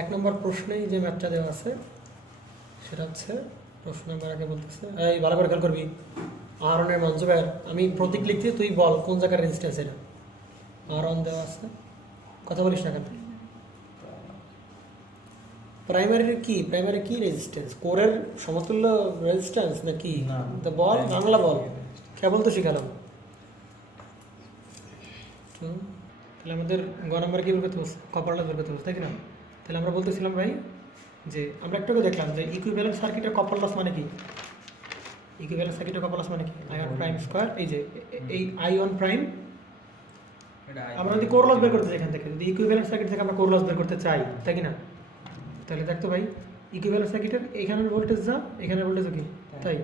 এক নম্বর প্রশ্নেই যে ম্যাথটা দেওয়া আছে সেটা হচ্ছে প্রশ্ন নাম্বার আগে বলতেছে এই ভালো করে খেয়াল করবি আর অনের মান জুবাইর আমি প্রতীক লিখছি তুই বল কোন জায়গার রেজিস্ট্যান্স এটা আর অন দেওয়া আছে কথা বলিস না কেন প্রাইমারি কি রেজিস্ট্যান্স কোরের সমতুল্য রেজিস্ট্যান্স নাকি তো বল বাংলা বল কেবল তো শিখালাম তাহলে আমাদের গ নাম্বার কি বের করতে বলছে কপার লস বের করতে বলছে তাই কি না তাহলে আমরা বলতেছিলাম ভাই যে আমরা একটু দেখলাম যে ইকুইভ্যালেন্ট সার্কিটের কপার লস মানে কি ইকুইভ্যালেন্ট সার্কিটের কপার লস মানে কি আয়ন প্রাইম স্কয়ার এই যে এই আয়ন প্রাইম আমরা যদি কোর লস বের করতে চাই এখান থেকে যদি ইকুইভ্যালেন্ট সার্কিট থেকে আমরা কোর লস বের করতে চাই তাই কি না তাহলে দেখতো ভাই ইকুইভ্যালেন্ট সার্কিটের এখানের ভোল্টেজ যা এখানের ভোল্টেজ কি তাই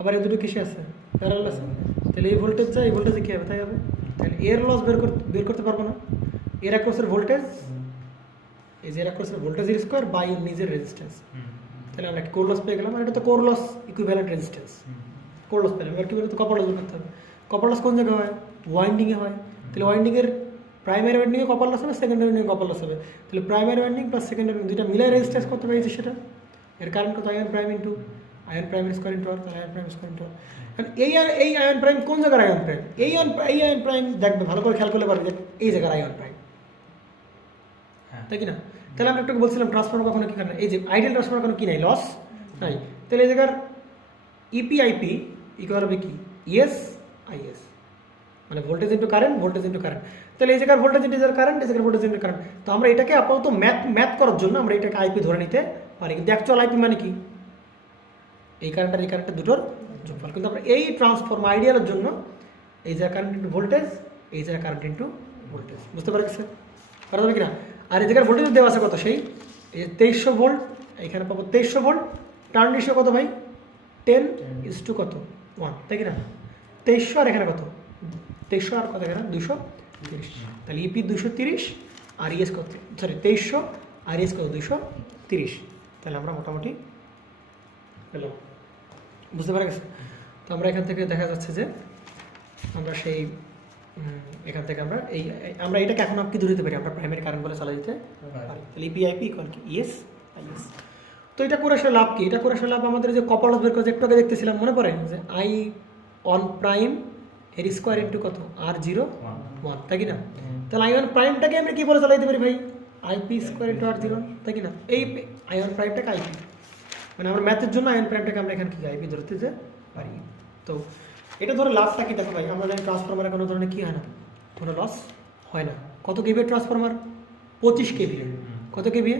আবার এই দুটো কিসে আছে প্যারালাল আছে তাহলে এই ভোল্টেজ যা এই ভোল্টেজে কি হবে তাই হবে তাহলে এর লস বের করতে পারবো না এর অ্যাক্রসের ভোল্টেজ এই যে এর অ্যাক্রসের ভোল্টেজের স্কয়ার বাই নিজের রেজিস্ট্যান্স তাহলে আমরা কোর লস পেয়ে গেলাম আর এটা তো core loss equivalent resistance core loss পেলাম এবার কি বলতো কপার লস বের করতে হবে কপার লস কোন জায়গায় হয় ওয়াইন্ডিংয়ে হয় তাহলে ওয়াইন্ডিংয়ের প্রাইমারি ওয়াইন্ডিংয়ে কপার লস হবে সেকেন্ডারি ওয়াইন্ডিংয়ে কপার লস হবে তাহলে প্রাইমারি ওয়াইন্ডিং প্লাস সেকেন্ডারি দুইটা মিলাই রেজিস্ট্যান্স করতে পেরেছি সেটা এর কারণ কত আয়ন প্রাইম ইন্টু আয়ন প্রাইম স্কয়ার ইন্টু আর তাহলে আয়ন প্রাইম স্কয়ার ইন্টু আর এই আয়ন প্রাইম কোন জায়গার আয়ন প্রাইম এই আয়ন প্রাইম দেখবে ভালো করে খেয়াল করলে পারবে যে এই জায়গার আয়ন প্রাইম তাই কি না তাহলে আমরা একটু বলছিলাম ট্রান্সফর্মার কখনো কি করে এই যে আইডিয়াল ট্রান্সফর্মার কোনো কি নাই লস নাই তাহলে এই জায়গার ইপি আইপি ইকুয়াল হবে কি ইএস আইএস মানে ভোল্টেজ ইন্টু কারেন্ট তাহলে এই জায়গার ভোল্টেজ ইন্টু কারেন্ট এই জায়গার ভোল্টেজ ইন্টু কারেন্ট তো আমরা এটাকে আপাতত ম্যাথ করার জন্য আমরা এটাকে আইপি ধরে নিতে পারি কিন্তু অ্যাকচুয়াল আইপি মানে কি এই কারেন্ট আর এই কারেন্টের দুটোর যোগফল কিন্তু আমরা এই ট্রান্সফর্মার আইডিয়ালের জন্য এই জায়গা কারেন্ট ইন্টু ভোল্টেজ এই জায়গা কারেন্ট ইন্টু ভোল্টেজ বুঝতে পারছি পারা যাবে কিনা আর এই জায়গার ভোল্টেজ দেওয়া আছে কত সেই এই 2300 ভোল্ট এখানে পাবো 2300 ভোল্ট টার্ন রেশিও কত ভাই 10:1 কত 1 তাই কি না 2300 আর এখানে কত 2300 আর কত এখানে 230 তাহলে ইপি 230 আর ইএস কত সরি 2300 আর ইএস কত 230 তাহলে আমরা মোটামুটি পেলাম বুঝতে পারা গেছে তো আমরা এখান থেকে দেখা যাচ্ছে যে আমরা সেই এখান থেকে আমরা এটাকে এখন কি ধরে দিতে পারি আমরা প্রাইমারি কারেন্ট বলে চালা দিতে পারি তাহলে ইপিআইপি ইকুয়াল কি ইএস আইএস তো এটা করে আসলে লাভ কি এটা করে আসলে লাভ আমাদের যে কপার লস বের করে একটু আগে দেখতেছিলাম মনে পড়ে যে আই অন প্রাইম এর স্কোয়ার ইন্টু কত আর 0 1 তাই কি না তাহলে আই অন প্রাইমটাকে আমরা কি বলে চালাইতে পারি ভাই আইপি স্কোয়ার ইন্টু আর 0 তাই কি না এই আই অন প্রাইমটাকে আইপি মানে আমরা ম্যাথের জন্য আই অন প্রাইমটাকে আমরা এখানে কি আইপি ধরতে যে পারি তো এটা ধরে লাভটা কি দেখো ভাই আমরা জানি ট্রান্সফরমারে কোনো ধরনের কি হয় না কোনো লস হয় না কত কেভিএ ট্রান্সফরমার 25 কেভিএ কত কেভিএ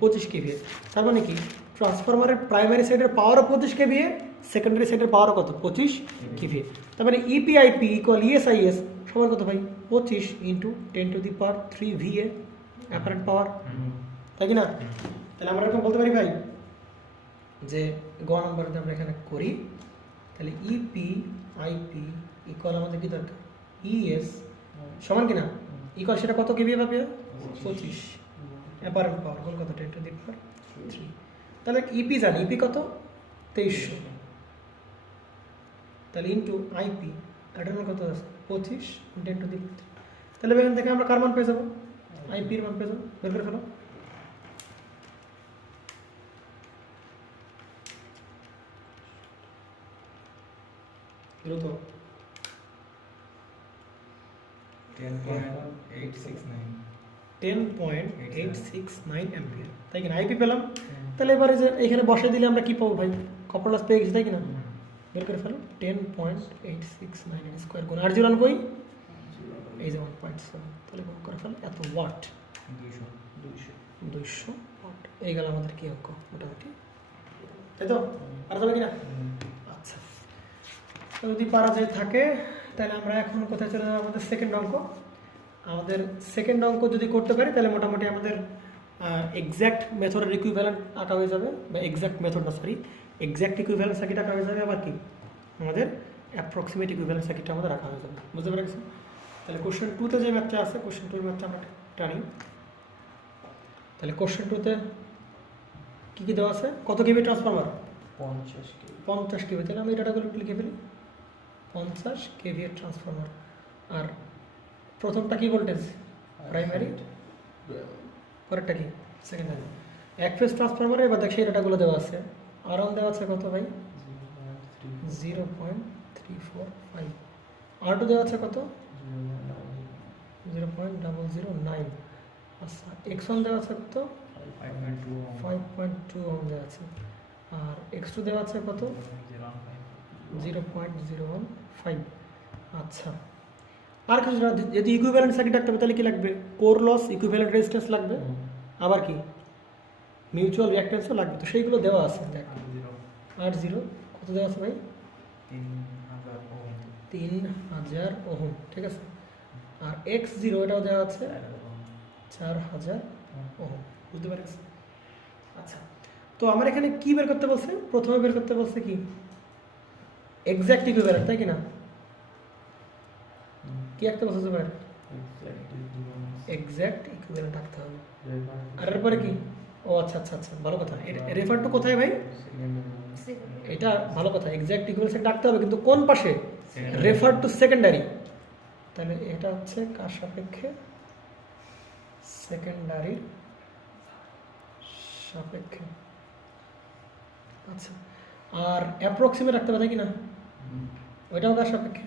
25 কেভিএ তার মানে কি ট্রান্সফরমারের প্রাইমারি সাইডের পাওয়ারও 25 কেভিএ সেকেন্ডারি সাইডের পাওয়ারও কত 25 কেভিএ তার মানে ইপিআইপি ইকুয়াল ইএসআইএস সবার কত ভাই 25 ইন্টু 10⁻³ ভিএ অ্যাপারেন্ট পাওয়ার তাই কি না তাহলে আমরা এরকম বলতে পারি ভাই যে গ নম্বর যদি আমরা এখানে করি তাহলে ইপি আইপি ইকুয়াল আমাদের কি দরকার ইএস সমান কিনা ইকুয়াল সেটা কত কেভিএ পাবে 25 অ্যাপারেন্ট পাওয়ার কোন কত 10⁻³ তাহলে ইপি জানি ইপি কত 2300 তাহলে ইন্টু আইপি এটার মান কত আছে 25 10⁻³ তাহলে এখান থেকে আমরা কার মান পেয়ে যাবো আইপির মান পেয়ে যাবো বের করে ফেলো দ্রুত 10.869 অ্যাম্পিয়ার তাই কিনা আইপি পেলাম তাহলে এবারে যে এখানে বসে দিলে আমরা কি পাবো ভাই কপার লস পেয়ে গেছি তাই কিনা বের করে ফেলো 10.869 স্কোয়ার গুণ আর 0 কই এই যে 1.7 তাহলে গুণ করে ফেলো এত ওয়াট 200 ওয়াট এই গেল আমাদের কি অঙ্ক মোটামুটি তাই তো আর যাবে কিনা আচ্ছা যদি পারা যায় থাকে তাহলে আমরা এখন কোথায় চলে যাবো আমাদের সেকেন্ড অঙ্ক আমাদের সেকেন্ড অঙ্ক যদি করতে পারি তাহলে মোটামুটি আমাদের এক্স্যাক্ট মেথডের ইকুইভ্যালেন্ট আঁকা হয়ে যাবে বা এক্স্যাক্ট মেথড না সরি এক্স্যাক্ট ইকুইভ্যালেন্ট সার্কিট আঁকা হয়ে যাবে আবার কি আমাদের অ্যাপ্রক্সিমেট ইকুইভ্যালেন্ট সার্কিটটা আমাদের রাখা হয়ে যাবে বুঝতে পেরেছি তাহলে কোশ্চেন 2তে যে ম্যাথটা আছে কোশ্চেন 2 এর ম্যাথটা আমরা টানি তাহলে কোশ্চেন 2তে কী কী দেওয়া আছে কত কেভি ট্রান্সফরমার 50 কেভি তাহলে আমি এই ডাটাগুলো লিখে ফেলি 50 কেভি ট্রান্সফরমার আর প্রথমটা কি ভোল্টেজ প্রাইমারি পরেরটা কি সেকেন্ডারি এক ফেজ ট্রান্সফরমারে এবার দেখ সেই ডাটাগুলো দেওয়া আছে R1 দেওয়া আছে কত ভাই 0.345 R2 দেওয়া আছে কত 0.009 আচ্ছা X1 দেওয়া আছে কত 5.2 ওহম দেওয়া আছে আর X2 দেওয়া আছে কত 0.015 আচ্ছা আর কিছু যদি ইকুইভ্যালেন্ট সার্কিট রাখতে হবে তাহলে কি লাগবে কোর লস ইকুইভ্যালেন্ট রেজিস্ট্যান্স লাগবে আবার কি মিউচুয়াল রিঅ্যাকট্যান্সও লাগবে তো সেইগুলো দেওয়া আছে দেখ R0 কত দেওয়া আছে ভাই 3000 ওহম ঠিক আছে আর X0 এটাও দেওয়া আছে 4000 ওহম বুঝতে পারছ আচ্ছা তো আমার এখানে কি বের করতে বলছে প্রথমে বের করতে বলছে কি এক্সাক্ট ইকুইভ্যালেন্ট তাই কি না কি একটা বলছে ভাই এক্সাক্ট ইকুইভ্যালেন্ট রাখতে হবে আর এরপরে কি ও আচ্ছা আচ্ছা আচ্ছা ভালো কথা রেফার টু কোথায় ভাই এটা ভালো কথা এক্সাক্ট ইকুইভ্যালেন্ট রাখতে হবে কিন্তু কোন পাশে রেফার টু সেকেন্ডারি তাহলে এটা হচ্ছে কার সাপেক্ষে সেকেন্ডারি সাপেক্ষে আচ্ছা আর অ্যাপ্রক্সিমেট রাখতে হবে তাই কি না ওইটাও কার সাপেক্ষে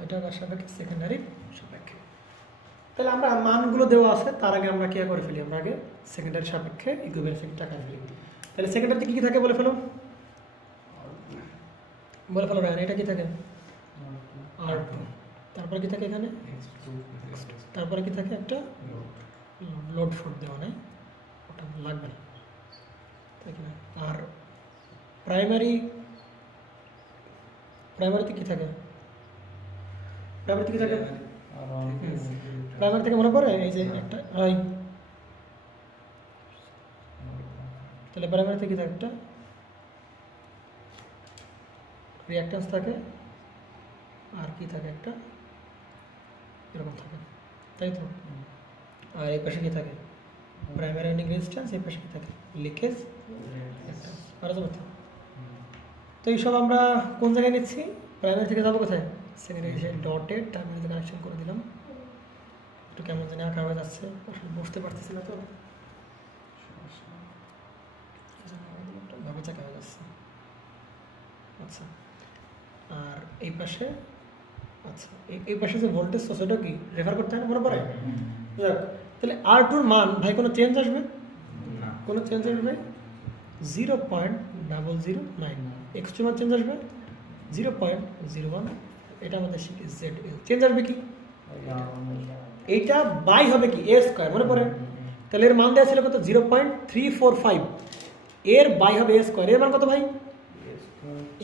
ওইটাও কার সাপেক্ষে সেকেন্ডারি সাপেক্ষে তাহলে আমরা মানগুলো দেওয়া আছে তার আগে আমরা কি করে ফেলি আমরা আগে সেকেন্ডারি সাপেক্ষে ইকুইভ্যালেন্ট সার্কিট টাকা ফেলি তাহলে সেকেন্ডারিতে কি কি থাকে বলে ফেলো রায়ন এটা কি থাকে R2 তারপরে কি থাকে এখানে তারপরে কি থাকে একটা লোড ফোর্স দেওয়া নাই ওটা লাগবে না তাই কি না আর প্রাইমারিতে কি থাকে প্রাইমারিতে কি থাকে প্রাইমারি থেকে মনে পড়ে এই যে একটা হয় তাহলে প্রাইমারিতে কি থাকে একটা রিঅ্যাকট্যান্স থাকে আর কি থাকে একটা এরকম থাকে তাই তো আর এই পাশে কি থাকে প্রাইমারি উইন্ডিং রেজিস্ট্যান্স এই পাশে কি থাকে লিকেজ পারা যাবে তো এইসব আমরা কোন জায়গায় নিচ্ছি প্রাইমারি থেকে যাবো কোথায় সেকেন্ডারি সে ডটেড টার্মিনালে কানেকশন করে দিলাম একটু কেমন জানি আঁকা হয়ে যাচ্ছে আসলে বসতে পারতেছি না তো চাকা হয়ে যাচ্ছে আচ্ছা আর এই পাশে আচ্ছা এই পাশে যে ভোল্টেজ সোর্স ওটা কি রেফার করতে হয় না মনে পড়ে তাহলে R2 এর মান ভাই কোনো চেঞ্জ আসবে না কোনো চেঞ্জ আসবে ভাই 0.009 X2 মান চেঞ্জ আসবে 0.01 এটা আমাদের শিখি ZL চেঞ্জ আসবে কি এইটা বাই হবে কি A স্কয়ার মনে পড়ে তাহলে এর মান দেওয়া ছিল কত 0.345 এর বাই হবে A স্কয়ার এর মান কত ভাই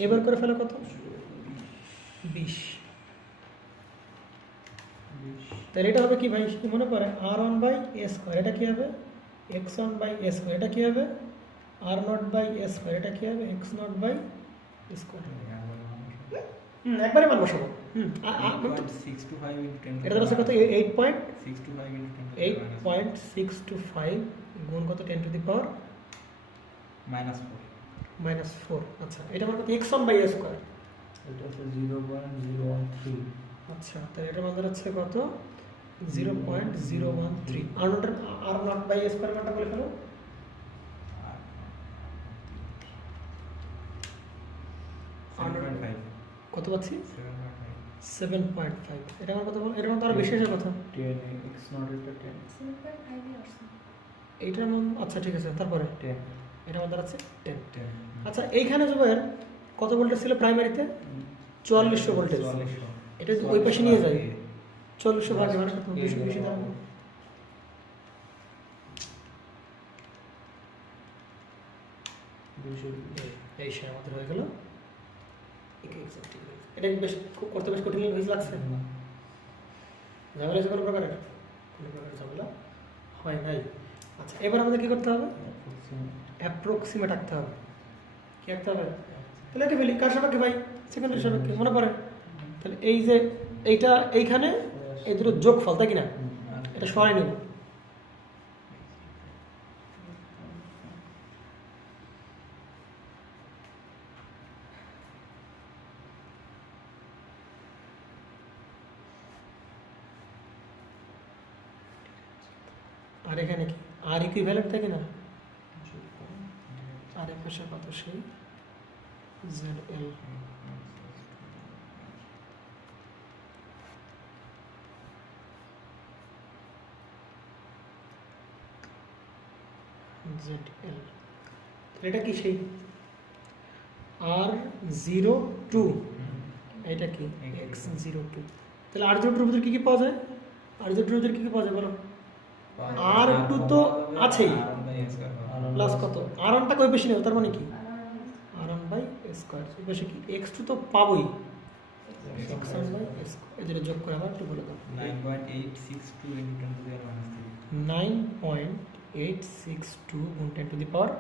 এবার করে ফেলো কত 20 তাহলে এটা হবে কি ভাই মনে পড়ে R1/A স্কয়ার এটা কি হবে X1/A স্কয়ার এটা কি হবে R0/A স্কয়ার এটা কি হবে X0/A স্কয়ার একবারে মান বসাবো 8.625 এটা আছে কত 8.625 গুণ কত 10 টু দি পাওয়ার -4 আচ্ছা এটা মানে কত X1/A স্কয়ার এটা হচ্ছে 0.013 আচ্ছা তাহলে এটা মান হচ্ছে কত 0.013 R0/A স্কয়ার মানটা বলে ফেলো কত পাচ্ছি 7.5 এটা আমার কত এটা মানে আরো বেশি আছে কত 10 x0 এটা 10 7.5 আসছে এইটার মান আচ্ছা ঠিক আছে তারপরে 10 এটা আমাদের আছে 10 আচ্ছা এইখানে জুবাইর কত ভোল্টেজ ছিল প্রাইমারিতে 4400 ভোল্টেজ এটা ওই পাশে নিয়ে যাই 4400 ভাগে মানে কত বেশি বেশি দাম এই সে আমাদের হয়ে গেল এটা বেশ করতে বেশ কঠিন লাগছে ঝামেলা কোনো প্রকারের ঝামেলা হয় নাই আচ্ছা এবার আমাদের কি করতে হবে অ্যাপ্রক্সিমেট আঁকতে হবে কি আঁকতে হবে তাহলে এটা বলি কার সাপেক্ষে ভাই সেকেন্ডারি সাপেক্ষে মনে পড়ে তাহলে এই যে এইটা এইখানে এই দুটো যোগফল তাই কিনা এটা সরাই নেব আর এখানে কি আর ইকুইভ্যালেন্ট থাকে না, আর এর পাশে কত সেই জেড এল। জেড এল এটা কি সেই R02, এটা কি X02। তাহলে R02 এর ভিতরে কি কি পাওয়া যায়, R02 এর ভিতরে কি কি পাওয়া যায় বলো? R2 তো আছেই, প্লাস কত R1 টা কই বেশি নেই, তার মানে কি R1 বাই স্কয়ার, এই পাশে কি X2 তো পাবোই, X1 বাই স্কয়ার। এদের যোগ করে আবার একটু বলে দাও। 9.862 into 10 to the power -3 9.862 গুণ 10 টু দি পাওয়ার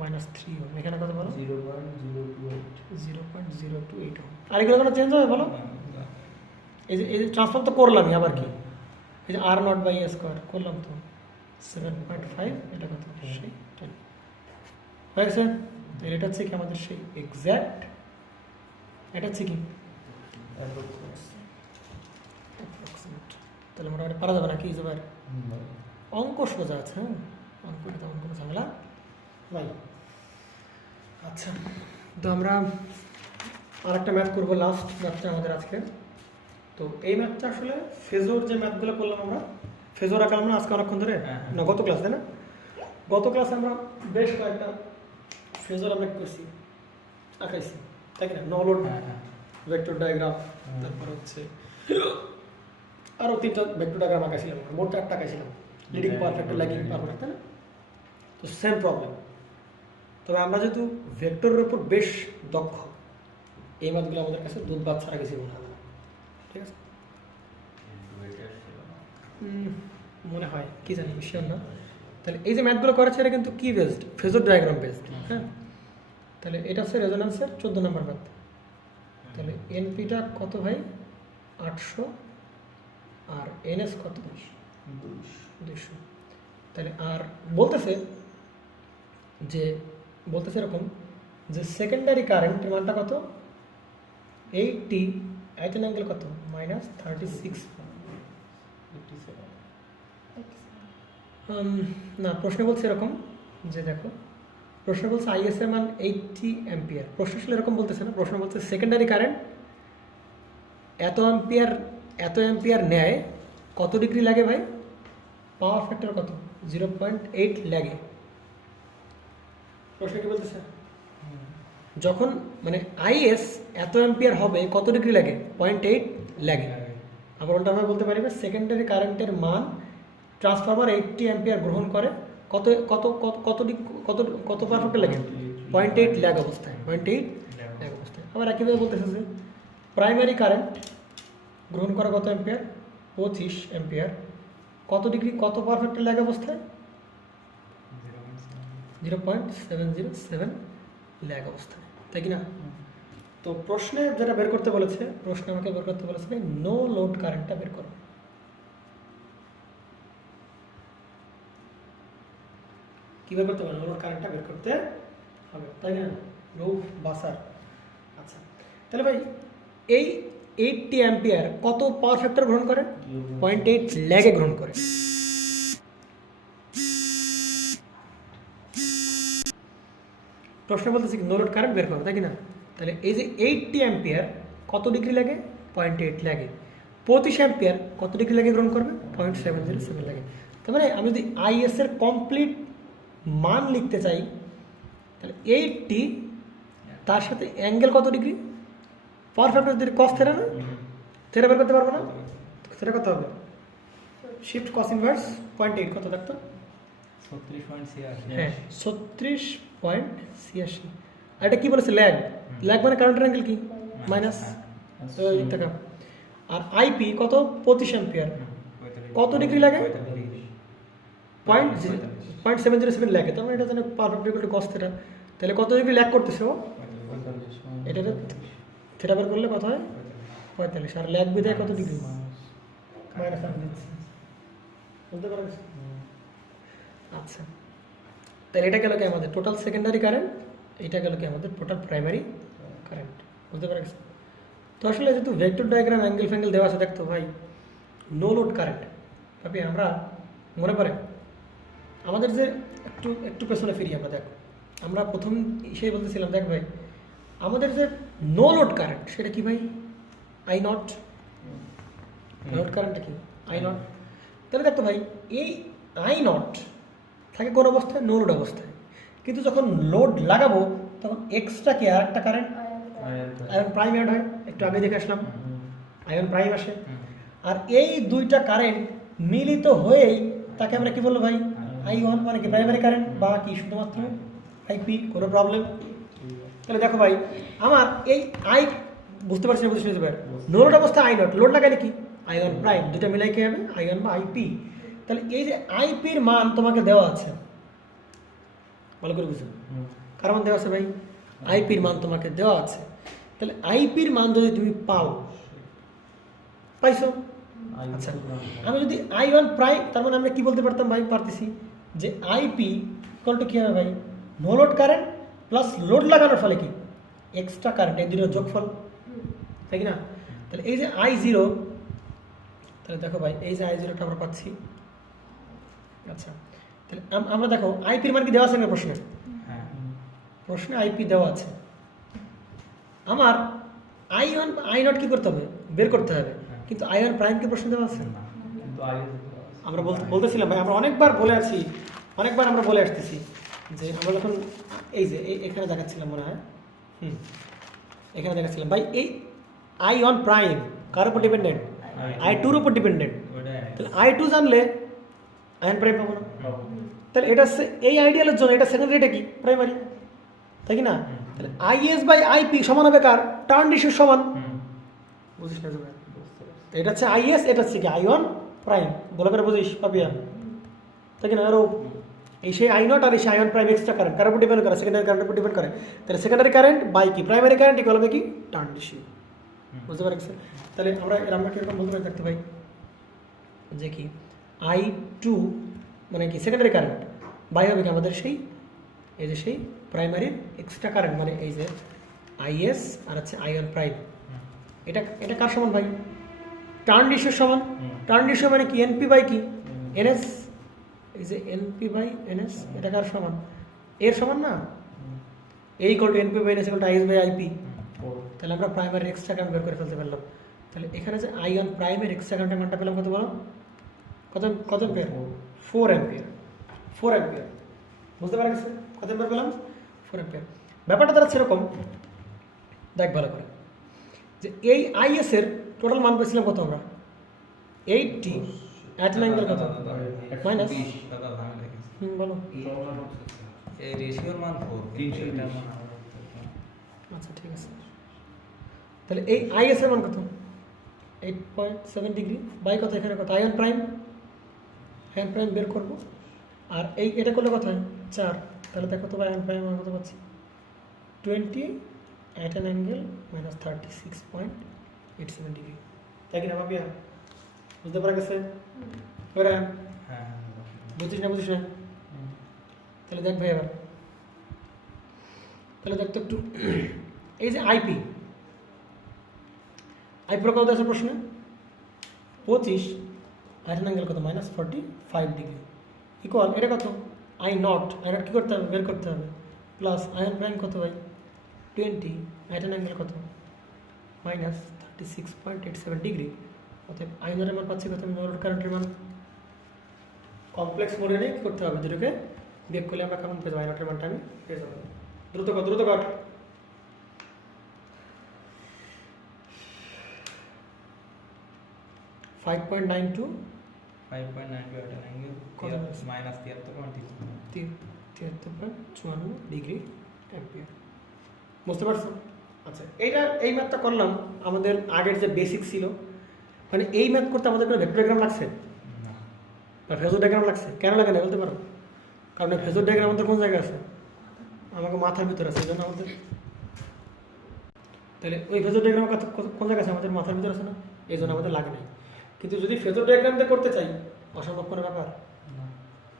-3 হবে। এখানে কত বলো? 0.028 হবে। আর এগুলো কোনো চেঞ্জ হবে বলো? এই যে ট্রান্সফর্ম তো করলামই, আবার কি এই যে R not by a square করলাম তো 7.5, এটা কত সেই 10 হয়ে গেছে। তাহলে এটা হচ্ছে কি আমাদের সেই এক্স্যাক্ট, এটা হচ্ছে কি অ্যাপ্রক্সিমেট। তাহলে মোটামুটি পারা যাবে না কি জোবার, অঙ্ক সোজা আছে। হ্যাঁ, অঙ্কটা তেমন কোনো ঝামেলা ভাই। আচ্ছা, তো আমরা আরেকটা ম্যাথ করবো, লাস্ট ম্যাথটা আমাদের আজকে। তো এই ম্যাথটা আসলে ফেজোর যে ম্যাথগুলো করলাম আমরা, ফেজোর আঁকলাম না আজকে অনেকক্ষণ ধরে, না গত ক্লাস, তাই না? গত ক্লাসে আমরা বেশ কয়েকটা ফেজোর আমরা করছি, আঁকাইছি, তাই না? নো লোড ভেক্টর ডায়াগ্রাম, তারপর হচ্ছে আরও 3টা ভেক্টর ডায়াগ্রাম আঁকাইছিলাম, মোট 4টা আঁকাইছিলাম, লিডিং পারফেক্ট, ল্যাগিং পারফেক্ট, তাই না? তো সেম প্রবলেম। তবে আমরা যেহেতু ভেক্টরের উপর বেশ দক্ষ, এই ম্যাথগুলো আমাদের কাছে দুধ ভাত ছাড়া কিছু মনে হবে না, ঠিক আছে? মনে হয়, কি জানি, শিওর না। তাহলে এই যে ম্যাথগুলো করেছে এটা কিন্তু কি বেসড, ফেজর ডায়াগ্রাম বেসড। হ্যাঁ, তাহলে এটা হচ্ছে রেজোন্যান্সের 14 নম্বর ম্যাথ। তাহলে এনপিটা কত ভাই? 800, আর এনএস কত? 200। তাহলে আর বলতেছে এরকম যে সেকেন্ডারি কারেন্টের মানটা কত? 80, আয়তন অ্যাঙ্গেল কত? -36। না, প্রশ্ন বলছে এরকম যে দেখো, প্রশ্ন বলছে আইএস এর মান 80 অ্যাম্পিয়ার। প্রশ্ন আসলে এরকম বলতেছে না, প্রশ্ন বলছে সেকেন্ডারি কারেন্ট এত অ্যাম্পিয়ার নেয়, কত ডিগ্রি লাগে ভাই? পাওয়ার ফ্যাক্টর কত? 0.8 লাগে। প্রশ্ন কি বলতেছে? যখন মানে আইএস এত অ্যাম্পিয়ার হবে, কত ডিগ্রি লাগে? 0.8 লাগে। আবার উল্টাভাবে বলতে পারি, সেকেন্ডারি কারেন্টের মান ট্রান্সফরমার 80 অ্যাম্পিয়ার গ্রহণ করে, কত কত কত কত কত পাওয়ার ফ্যাক্টর লাগে? 0.8 ল্যাগ অবস্থায়, 0.8 ল্যাগ অবস্থায়। আবার একইভাবে বলতেছে যে প্রাইমারি কারেন্ট গ্রহণ করে কত অ্যাম্পিয়ার? 25 অ্যাম্পিয়ার, কত ডিগ্রি কত পাওয়ার ফ্যাক্টর ল্যাগ অবস্থায়? 0.707 ল্যাগ অবস্থায়, তাই কি না? তো প্রশ্নে যেটা বের করতে বলেছে, প্রশ্নে আমাকে বের করতে বলেছে নো লোড কারেন্টটা বের করো। কি বের করতে হবে? নো লোড কারেন্টটা বের করতে হবে, তাই না? রুফ বাসার। আচ্ছা, তাহলে ভাই এই 80 অ্যাম্পিয়ার কত পাওয়ার ফ্যাক্টর গ্রহণ করে? 0.8 ল্যাগে গ্রহণ করে। প্রশ্ন বলতেছি নো লোড কারেন্ট বের করো, তাই কি না? তাহলে এই যে 80 অ্যাম্পিয়ার কত ডিগ্রি লাগে? 0.8 লাগে। 25 অ্যাম্পিয়ার কত ডিগ্রি লাগে গ্রহণ করবে? 0.707 লাগে। তার মানে আমি যদি আইএস এর কমপ্লিট মান লিখতে চাই, তাহলে 80 তার সাথে অ্যাঙ্গেল কত ডিগ্রি? পাওয়ার ফ্যাক্টর যদি কস থেরা না, থেরা বের করতে পারবো না, সেটা কত হবে? শিফট কস ইনভার্স 0.8 কত থাকতো? 36.86। হ্যাঁ, 36.86। আর এটা কি বলেছে? ল্যাগ। ল্যাগ মানে কারেন্টের অ্যাঙ্গেল কি? মাইনাস টাকা। আর আইপি কত? 25 অ্যাম্পিয়ার, কত ডিগ্রি লাগে? 0.707 লাগে। তার মানে এটা জানে perfect equal to cos theta. তাহলে কত ডিগ্রি ল্যাগ করতেছে ও? এটা থেটা বের করলে কত হয়? 45। আর ল্যাগ বিধায় কত ডিগ্রি? মাইনাস আমি দিচ্ছি, বুঝতে পারবেন? আচ্ছা, তাহলে এটা গেল কি আমাদের টোটাল সেকেন্ডারি কারেন্ট, এটা গেল কি আমাদের টোটাল প্রাইমারি কারেন্ট, বুঝতে পারছি? তো আসলে যেহেতু ভেক্টর ডায়াগ্রাম অ্যাঙ্গেল ফ্যাঙ্গেল দেওয়া আছে, দেখতো ভাই নো লোড কারেন্ট, ভাবি আমরা মনে পড়ে আমাদের যে একটু একটু পেছনে ফিরি আমরা, দেখ আমরা প্রথম সেই বলতেছিলাম, দেখ ভাই আমাদের যে নো লোড কারেন্ট সেটা কি ভাই? I not. লোড কারেন্টটা কি? I not. তাহলে দেখতো ভাই এই আই নট থাকে কোন অবস্থায়? নো লোড অবস্থায়। কিন্তু যখন লোড লাগাবো তখন এক্সট্রা কি আর একটা কারেন্ট আয়ন প্রাইম অ্যাড হয়, একটু আগে দেখে আসলাম, আয়ন প্রাইম আসে। আর এই দুইটা কারেন্ট মিলিত হয়েই তাকে আমরা কি বলবো ভাই? আই ওয়ান, মানে কি প্রাইমারি কারেন্ট বা কি শুধুমাত্র আইপি, কোনো প্রবলেম? তাহলে দেখো ভাই আমার এই আই বুঝতে পারছি না, বুঝতে পারছি নো লোড অবস্থা আই নট, লোড লাগালে কি আই ওয়ান প্রাইম, দুটা মিলাই কি হবে? আই ওয়ান বা আইপি। তাহলে এই যে আইপির মান তোমাকে দেওয়া আছে, ভালো করে বুঝো, কার মান দেওয়া আছে ভাই? আইপির মান তোমাকে দেওয়া আছে। তাহলে আইপির মান যদি তুমি পাইছো, আচ্ছা আমি যদি আই ওয়ান প্রাইম, তার মানে আমরা কি বলতে পারতাম ভাই? পারতেছি যে আইপি ইকুয়াল টু কি হবে ভাই? No load current plus load লাগানোর ফলে কি এক্সট্রা কারেন্ট, এই দুটোর যোগফল, তাই কি না? তাহলে এই যে আই জিরো, তাহলে দেখো ভাই এই যে আই জিরোটা আমরা পাচ্ছি। আচ্ছা তাহলে আমরা দেখো আইপির মান কি দেওয়া আছে না প্রশ্নে? প্রশ্নে আইপি দেওয়া আছে। আমার আই ওয়ান আই নট কি করতে হবে? বের করতে হবে। কিন্তু আই ওয়ান প্রাইম কি প্রশ্ন দেওয়া আছে? আমরা বলতেছিলাম ভাই, আমরা অনেকবার বলে আসছি, অনেকবার আমরা বলে আসতেছি যে আমরা যখন এই যে এখানে দেখাচ্ছিলাম মনে হয়, এখানে দেখাচ্ছিলাম ভাই এই আই ওয়ান প্রাইম কার উপর ডিপেন্ডেন্ট? আই টুর উপর ডিপেন্ডেন্ট। তাহলে আই টু জানলে আই ওয়ান প্রাইম পাবো না। তাহলে এটা এই আইডিয়ালের জন্য এটা সেকেন্ডারিটা কি? প্রাইমারি, তাই কি না? তাহলে আইএস বাই আইপি সমান হবে কার? টার্ন রেশিও সমান। বুঝিস না? এটা হচ্ছে আইএস, এটা হচ্ছে কি আই ওয়ান প্রাইম। বলে করে বুঝিস পাপিয়া, তাই কি না? আরো এই সেই আই নট আর এই সেই I one prime extra current কার উপর ডিপেন্ড করে? সেকেন্ডারি কারেন্টের উপর ডিপেন্ড করে। তাহলে সেকেন্ডারি কারেন্ট বাই কি প্রাইমারি কারেন্ট ইকুয়াল হবে কি টার্ন রেশিও। বুঝতে পারছি? তাহলে আমরা কিরকম বলতে পারি দেখতে পাই যে কি আই টু মানে কি সেকেন্ডারি কারেন্ট বাই হবে কি আমাদের সেই এই যে সেই প্রাইমারির এক্সট্রা কারেন্ট, মানে এই যে আইএস আর হচ্ছে আই ওয়ান প্রাইম। এটা কার সমান ভাই? টার্ন রেশিও সমান। টার্ন রেশিও মানে কি? এনপি বাই কি এনএস। এই যে এনপি বাই এনএস এটা কার সমান? এর সমান না? এই equal to NP by NS equal to IS by IP. তাহলে আমরা প্রাইমারির এক্সট্রা কারেন্ট বের করে ফেলতে পারলাম। তাহলে এখানে যে আই ওয়ান প্রাইমের এক্সট্রা কারেন্টের মানটা পেলাম কত বলো? কত অ্যাম্পিয়ার? 4 অ্যাম্পিয়ার। 4 অ্যাম্পিয়ার। বুঝতে পারা গেছে? কত অ্যাম্পিয়ার পেলাম? 4 অ্যাম্পিয়ার। ব্যাপারটা তারা সেরকম, দেখ ভালো করে যে এই আইএস এর টোটাল মান পেয়েছিলাম কত আমরা? 80 অ্যাট অ্যান অ্যাঙ্গেল কত? মাইনাস বলো। এই রেশিওর মান 4, 300 এর মান। আচ্ছা ঠিক আছে। তাহলে এই আইএস এর মান কত? 8.7 ডিগ্রি বাই কত? এখানে কত? I one prime. I one prime বের করবো। আর এটা করলে কত হয়? 4। তাহলে দেখো তো আই ওয়ান প্রাইম আমরা কত পাচ্ছি? 20 at an angle minus 36.87 degree, তাই কিনা ভাবিয়া? বুঝতে পারা গেছে? বুঝিস না? বুঝিস না? তাহলে দেখ ভাই এবার, তাহলে দেখ তো একটু এই যে আইপি কত আছে প্রশ্নে? 25 অ্যাট অ্যান অ্যাঙ্গেল কত? মাইনাস 45 ডিগ্রি ইকুয়াল এটা কত? আই নট কি করতে হবে? বের করতে হবে। প্লাস আই ওয়ান প্রাইম কত ভাই? 20 অ্যাট অ্যান অ্যাঙ্গেল কত? Minus 36.87 degree. অতএব আই নটের মান পাচ্ছি কত? নো লোড কারেন্টের মান কমপ্লেক্স মোডে নিয়ে কী করতে হবে? দুটোকে বিয়োগ করলে আমরা কেমন পেয়ে যাবো? আই নটের মানটা আমি পেয়ে যাবো। দ্রুত কর 5.92 মাইনাস 73.54 ডিগ্রি অ্যাম্পিয়ার। বুঝতে পারছো? আচ্ছা এই ম্যাথটা করলাম আমাদের আগের যে বেসিক ছিল, মানে এই ম্যাথ করতে আমাদের কোনো ভেক্টর ডায়াগ্রাম লাগছে বা ফেজর ডায়াগ্রাম লাগছে? কেন লাগে না বলতে পারো? কারণ ফেজর ডায়াগ্রাম আমাদের কোন জায়গায় আছে? আমাকে মাথার ভিতরে আছে, এই জন্য আমাদের। তাহলে ওই ফেজর ডায়াগ্রাম কোন জায়গায় আছে? আমাদের মাথার ভিতরে আছে না, এই জন্য আমাদের লাগে নাই। কিন্তু যদি ফেজর ডায়াগ্রামটা করতে চাই, অসম্ভব কোনো ব্যাপার?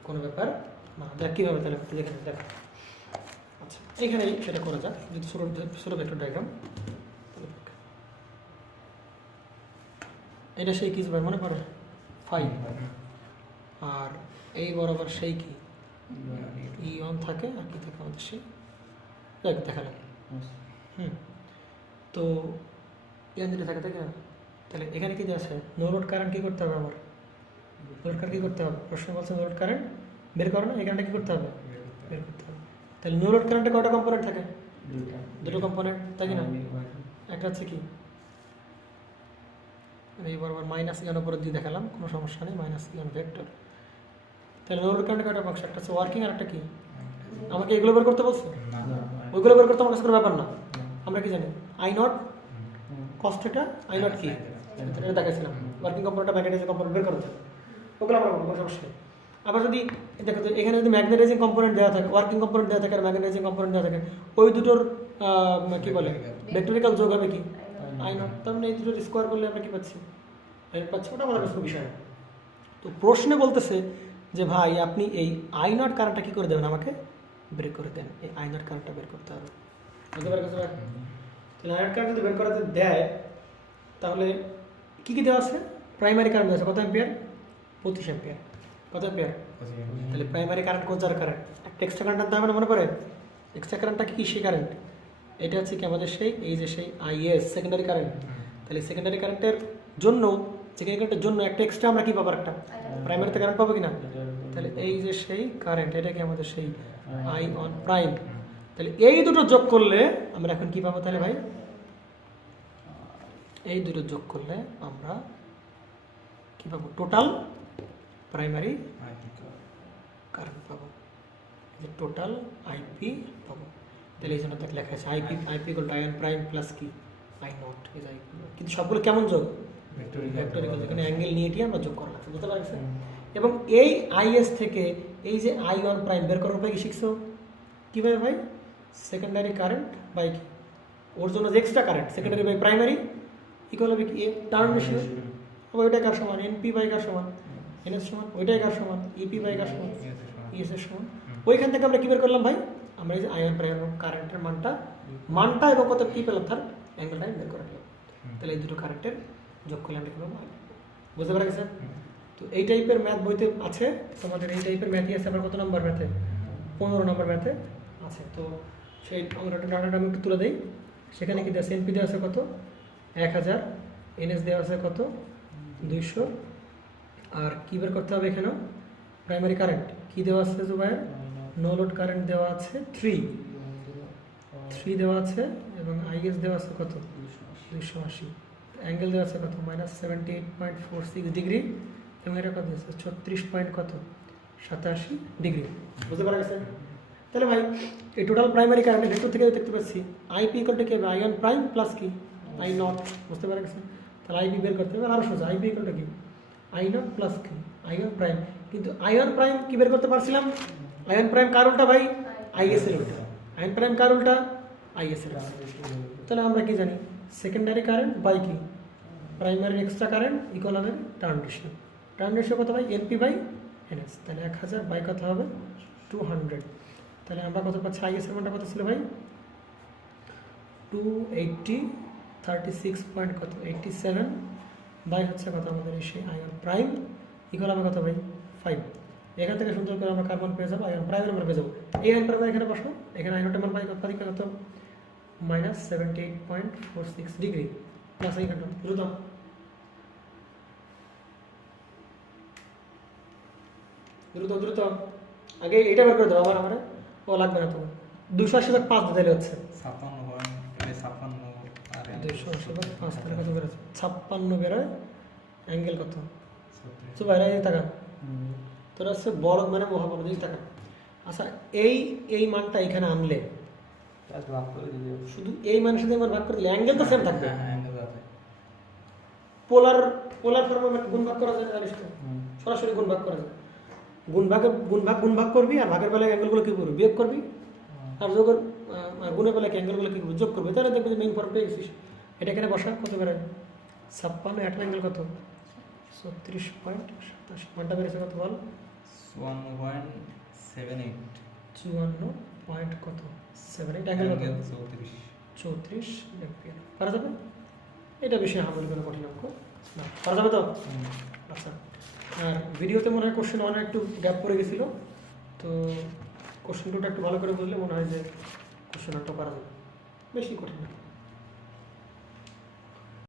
কোনো ব্যাপার না। দেখ কীভাবে, তাহলে দেখে দেখ। আচ্ছা এইখানেই সেটা করা যাক, যদি ছোটো ভেক্টর ডায়াগ্রাম। এটা সেই কি ভাই মনে পড়ে? 5 আর এই বরাবর সেই কি E1 থাকে আর কি থাকে আমাদের সেই দেখালাম। তো E1 যেটা থাকে তাই না, তাহলে এখানে কি আছে নো লোড কারেন্ট কী করতে হবে আমার, লোড কারেন্ট কী করতে হবে, প্রশ্ন বলছে লোড কারেন্ট বের করো না, এখানটা কী করতে হবে বের করতে হবে। তাহলে নো লোড কারেন্টে কয়টা কম্পোনেন্ট থাকে, দুটো কম্পোনেন্ট তাই কি না, একটা হচ্ছে কি এই বরাবর মাইনাস E1 উপরে দিয়ে দেখালাম, কোনো সমস্যা নেই, মাইনাস E1 ভেক্টর। তাহলে নো লোড কারেন্টে কয়টা বাক্স, একটা হচ্ছে ওয়ার্কিং আর একটা কি, আমাকে এগুলো বের করতে বলছো, ওইগুলো বের করতে আমার কাছে কোনো ব্যাপার না, আমরা কি জানি I not cos theta I not কি এটা দেখাইছিলাম, ওয়ার্কিং কম্পোনেন্ট ম্যাগনেটাইজিং কম্পোনেন্ট বের করতে হবে, ওগুলো আমরা কোনো সমস্যা নেই। আবার যদি দেখো তো এখানে যদি ম্যাগনেটাইজিং কম্পোনেন্ট দেওয়া থাকে, ওয়ার্কিং কম্পোনেন্ট দেওয়া থাকে আর ম্যাগনেটাইজিং কম্পোনেন্ট দেওয়া থাকে, ওই দুটোর কি বলে ভেক্টরিক্যাল যোগ হবে কি আই নট, তার মানে এই দুটোর স্কোয়ার করলে আমরা কি পাচ্ছি আই নট পাচ্ছি, ওটা আমাদের কাছে বিষয় না। তো প্রশ্নে বলতেছে যে ভাই আপনি এই আই নট কারেন্টটা কী করে দেবেন, আমাকে বের করে দেন, এই আই নট কারেন্টটা বের করতে হবে, বুঝতে পারছো? তাহলে আই নট কারেন্ট যদি বের করাতে দেয় তাহলে কী কী দেওয়া আছে, প্রাইমারি কারেন্ট দেওয়া আছে কত অ্যাম্পিয়ার, 25 অ্যাম্পিয়ার, কত অ্যাম্পিয়ার, তাহলে প্রাইমারি কারেন্ট কোজার কারেন্ট, একটা এক্সট্রা কারেন্ট আনতে হবে না, মনে পড়ে এক্সট্রা কারেন্টটা কি সেই কারেন্ট, এটা হচ্ছে কি আমাদের সেই এই যে সেই আইএস সেকেন্ডারি কারেন্ট। তাহলে সেকেন্ডারি কারেন্টের জন্য সেকেন্ডারি কারেন্টের জন্য একটা এক্সট্রা আমরা কি পাবো, একটা প্রাইমারিতে কারেন্ট পাবো কিনা, তাহলে এই যে সেই কারেন্ট এটা কি আমাদের সেই আই অন প্রাইম, তাহলে এই দুটো যোগ করলে আমরা এখন কি পাবো, তাহলে ভাই এই দুটো যোগ করলে আমরা কি পাবো, টোটাল প্রাইমারি কারেন্ট পাবো, টোটাল আইপি পাবো। তাহলে এই জন্য তাকে লেখা আছে IP IP equal to I on prime plus কি আই নট ইজ আইপি, কিন্তু সবগুলো কেমন যোগ, ভেক্টরিক্যাল, এখানে অ্যাঙ্গেল নিয়ে টিয়ে আমরা যোগ করা লাগছে, বুঝতে পারছেন? এবং এই আইএস থেকে এই যে আই অন প্রাইম বের করার উপায় কি শিখছো, কীভাবে ভাই, সেকেন্ডারি কারেন্ট বাই কি ওর জন্য যে extra current secondary by primary equal হবে কি এ টার্ন রেশিও, ওইটাই কার সমান, এনপি বাই কার সমান এনএস সমান, ওইটাই কার সমান ইপি বাই কার সমান ইএস এর সমান। ওইখান থেকে আমরা কী বের করলাম ভাই, আমরা এই যে আই অন প্রাইম কারেন্টের মানটা এবং কত কী পেলাম তার অ্যাঙ্গেলটা বের করে পেলাম। তাহলে এই দুটো কারেন্টের যোগ করলে আমরা কী পাবো, বুঝতে পারা গেছে? তো এই টাইপের ম্যাথ বইতে আছে তোমাদের, এই টাইপের ম্যাথই আছে আবার কত নম্বর ম্যাথে, 15 নম্বর ম্যাথে আছে। তো সেই আমরা ডাটাটা আমি একটু তুলে দিই, সেখানে কি দেওয়া আছে, এনপি দেওয়া আছে কত 1000, এনএস দেওয়া আছে কত 200, আর কী বের করতে হবে এখানেও প্রাইমারি কারেন্ট কী দেওয়া আছে জুবাইর, নো লোড কারেন্ট দেওয়া আছে 3 দেওয়া আছে, এবং আইএস দেওয়া আছে কত 280, অ্যাঙ্গেল দেওয়া আছে কত -78.46 ডিগ্রি, এবং এটা কত দিচ্ছে 36.87 ডিগ্রি, বুঝতে পারা গেছে? তাহলে ভাই এই টোটাল প্রাইমারি কারেন্টের ভেক্টর থেকে দেখতে পাচ্ছি আইপি ইকুয়াল টু কি হবে, আই অন প্রাইম প্লাস কি আই নট, বুঝতে পারা গেছে? তাহলে আইপি বের করতে হবে, আরও সোজা আইপি ইকুয়াল টু কি আই নট প্লাস কি আই অন প্রাইম, কিন্তু আই অন প্রাইম কি বের করতে পারছিলাম, আই অন প্রাইম কার উল্টা ভাই, আইএস এর উল্টা, আই অন প্রাইম কার উল্টা আইএস এর উল্টা। তাহলে আমরা কি জানি সেকেন্ডারি কারেন্ট বাই কি প্রাইমারি এক্সট্রা কারেন্ট ইকুয়াল হবে টার্ন রেশিও কত ভাই, এনপি বাই এনএস, তাহলে 1000 বাই কত হবে 200, তাহলে আমরা কত পাচ্ছি, আইএস এর মানটা কত ছিল ভাই 280, 36 পয়েন্ট কত 87 বাই হচ্ছে কত আমাদের সেই আয়ন প্রাইম ইকুয়াল হবে কত ভাই 5। এখান থেকে সুন্দর করে আমরা কার্বন পেয়ে যাবো, আয়ন প্রাইমের মান পেয়ে যাবো, এই আয়ন প্রাইম এখানে বসো, এখানে আয়নটার মান পাই কত -78.46 ডিগ্রি প্লাস এইখানটা দ্রুত আগে এটা বের করে দেবো, আবার আমার ও লাগবে না তোমার 280/5 দিলে হচ্ছে 280/5 তাহলে কত বেরোচ্ছে 56 বেরোয়, অ্যাঙ্গেল কত তো বাইরে টাকা তোর হচ্ছে বড় মানে মহাবড় দিকে টাকা। আচ্ছা এই মানটা এখানে আনলে শুধু এই মানের সাথে আমার ভাগ করে দিলে অ্যাঙ্গেল তো সেম থাকবে, পোলার ফর্মে গুণ ভাগ করা যায়, জানিস তো সরাসরি গুণ ভাগ করা যায়, গুণ ভাগ করবি, আর ভাগের বেলায় অ্যাঙ্গেলগুলো কী করবি বিয়োগ করবি, আর যোগের গুণের বেলায় অ্যাঙ্গেলগুলো কী করবি যোগ করবি, তাহলে দেখবি যে মেইন ফর্ম পেয়ে গেছিস। এটা এখানে বসা কত বেরোয় 56, একটা অ্যাঙ্গেল কত 36.87, মানটা বেড়েছে কত বল 54 কত 78, অ্যাঙ্গেল কত 34 অ্যাম্পিয়ার, পারা যাবে? এটা বেশি হামারি কোনো কঠিন অঙ্ক না, পারা যাবে তো? আচ্ছা আর ভিডিওতে মনে হয় কোশ্চেন ওয়ানে একটু গ্যাপ পড়ে গেছিলো, তো কোশ্চেন টুটা একটু ভালো করে বুঝলে মনে হয় যে কোশ্চেন ওয়ানটা পারা যাবে, বেশি কঠিন না।